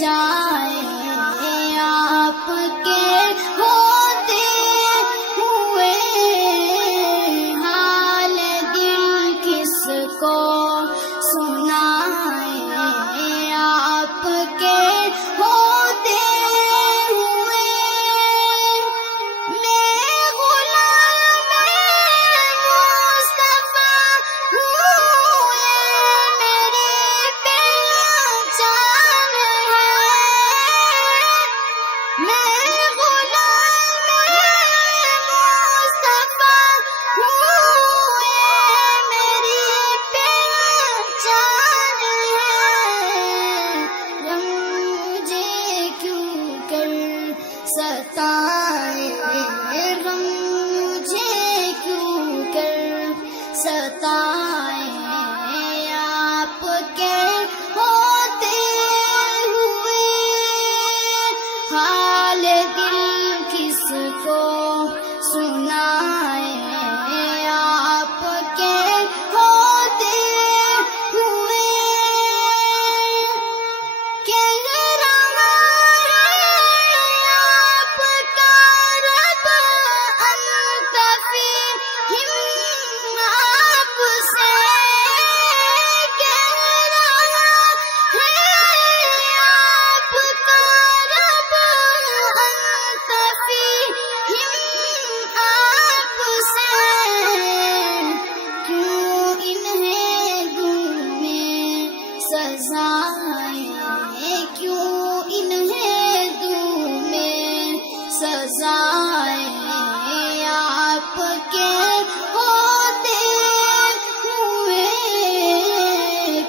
جائے آپ کے ہوتے ہوئے، حال دل کس کو سنائے آپ کے ہوتے ہوئے۔ میں غلام مصطفیٰ ہوں، یہ میری پہچان ہے۔ میں غلام مصطفیٰ ہوں، یہ میری پہچان ہے۔ غم مجھے کیوں کر ستائے، غم مجھے کیوں کر ستائے آپ کے ہوتے ہوئے، حال دل کس کو سنائے آپ کے ہوتے ہوئے۔ کہہ رہا ہے آپ کا رب انت فیہم آپ سے، کہہ رہا ہے آپ کا رب انت فیہم آپ سے۔ کیوں انہیں دوں میں سزائیں، کیوں انہیں دوں میں سزائیں آپ کے ہوتے ہوئے،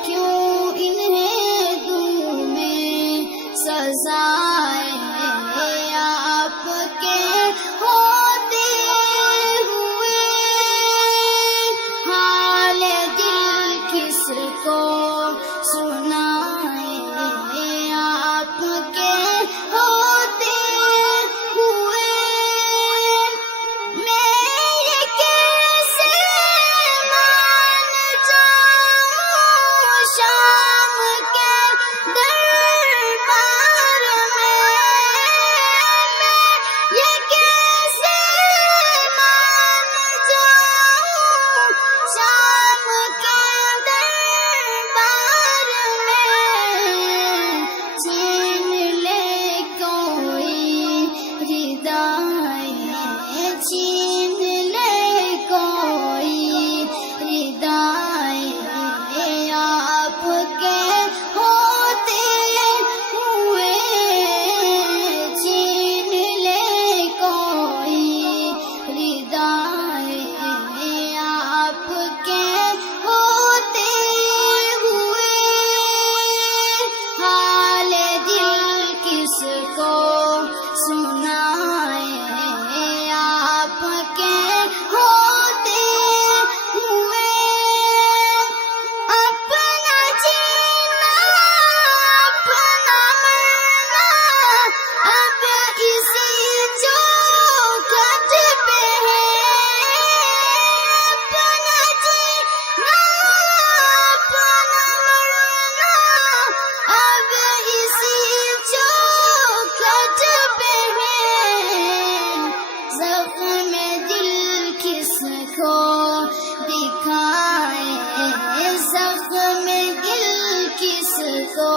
کیوں انہیں دوں میں سزائیں آپ کے ہوتے ہوئے۔ حال دل کس کو سنائے آپ کے ہوتے ہوئے۔ میں یہ کیسے مان جاؤں شام کے دربار میں، میں یہ کیسے مان جاؤں شام کے دربار میں۔ چھین لے کوئی ردائیں، چھین لے کوئی ردائیں آپ کے ہوتے ہوئے، چھین لے کوئی ردائیں آپ کے ہوتے ہوئے۔ حال دل کس کو سنائے آپ کے ہوتے ہوئے۔ اپنا جینا اپنا مرنا اب اسی چوکھٹ پہ ہے، اپنا جینا اپنا مرنا اب اسی چوکھٹ پہ ہے۔ زخم دل کس کو دکھائے، زخم دل کس کو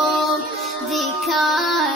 دکھائے